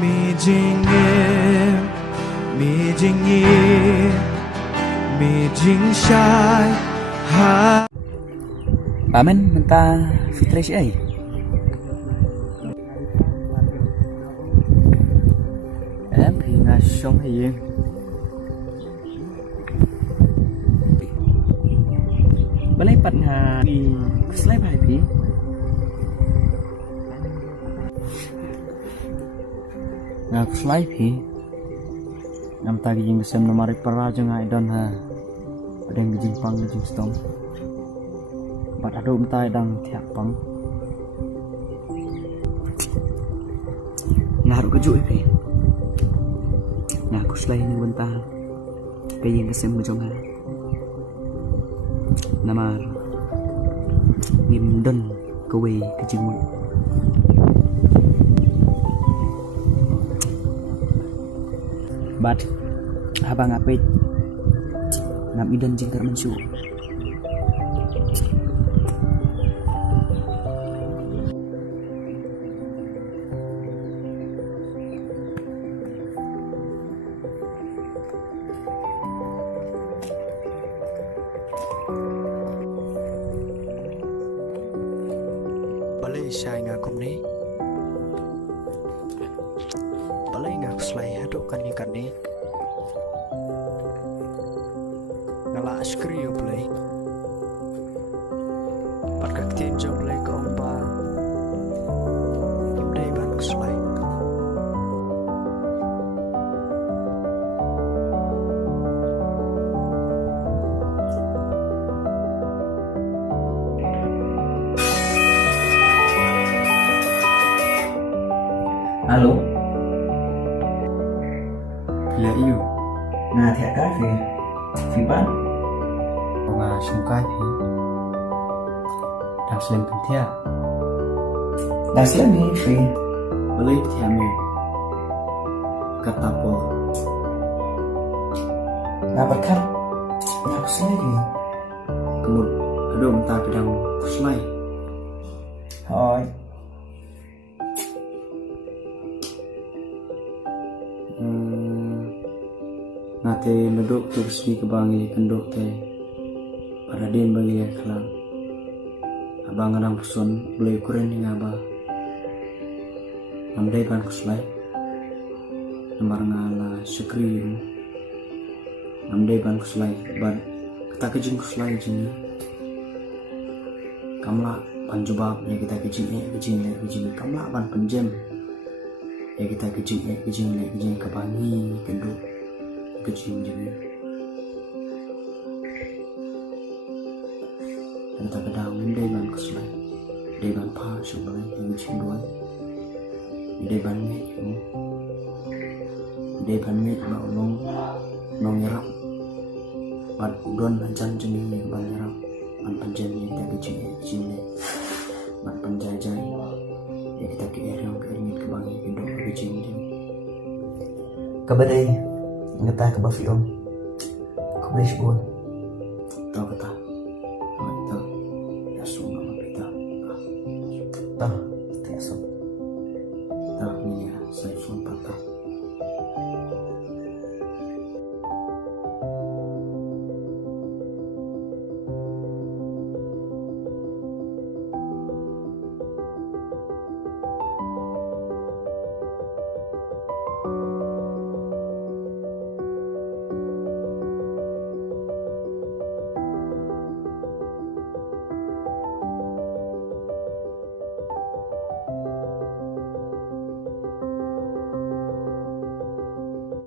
มีจริงเงียบมีจริงเงียบมีจริงชายหา Paman, mentah Fitri si ay. Em thì là sống hay yên. Balay pat nga slay ba pi? Nga slay pi. Nam tagi jing sem no mari para jang ai don ha. Padang jing pang jing stong. Bạn đã đụng tay đang thẹn bóng Nga cái chuỗi về Nga có slay như bên ta Cái gì nó xem ở trong hai Nà mà Niềm đơn Cô về cái chừng mụn Bạn Habang apit Nam idan jing karman syuk Balay siya nga kumni Balay nga kuslay hadok kani Ngala askriyo balay Pagkaktin jom balay ka umpa Day ban kuslay Alo. Là yêu. Nga thẻ cái về phía bạn. Và xong cái thì đang xem phần theo. Đang xem đi phía. Beli theo mình. Kata po. Nga bật khăn. Nga slay đi. Kemud ada umta pedang slay. Hai. Nate medok tu resmi kebangi kendok te pada din bagi kelang abang adang puson boleh kuren hingga abah namdai ban kuslai nambar ngala sekri namdai ban kuslai ban kita kejing kuslai jini kamla ban jubab ya kita kejing kamla ban penjem ya kita kejing kebangi kendok kecil jadi dan tak kedang deban keselai deban pa sebagai yang cinduan deban me ba long yarap ban udon lancan jenis ban yarap ban penjen yang tak kecil ban penjajai ya kita yang keringin kebangi hidup kecil jadi Kabadai Ngata ke bafi om. Kau boleh syukur. Tahu kata. Tahu. Ya sungguh mabita. Tahu. Tak sum. Tahu ni ya. Saya phone patah.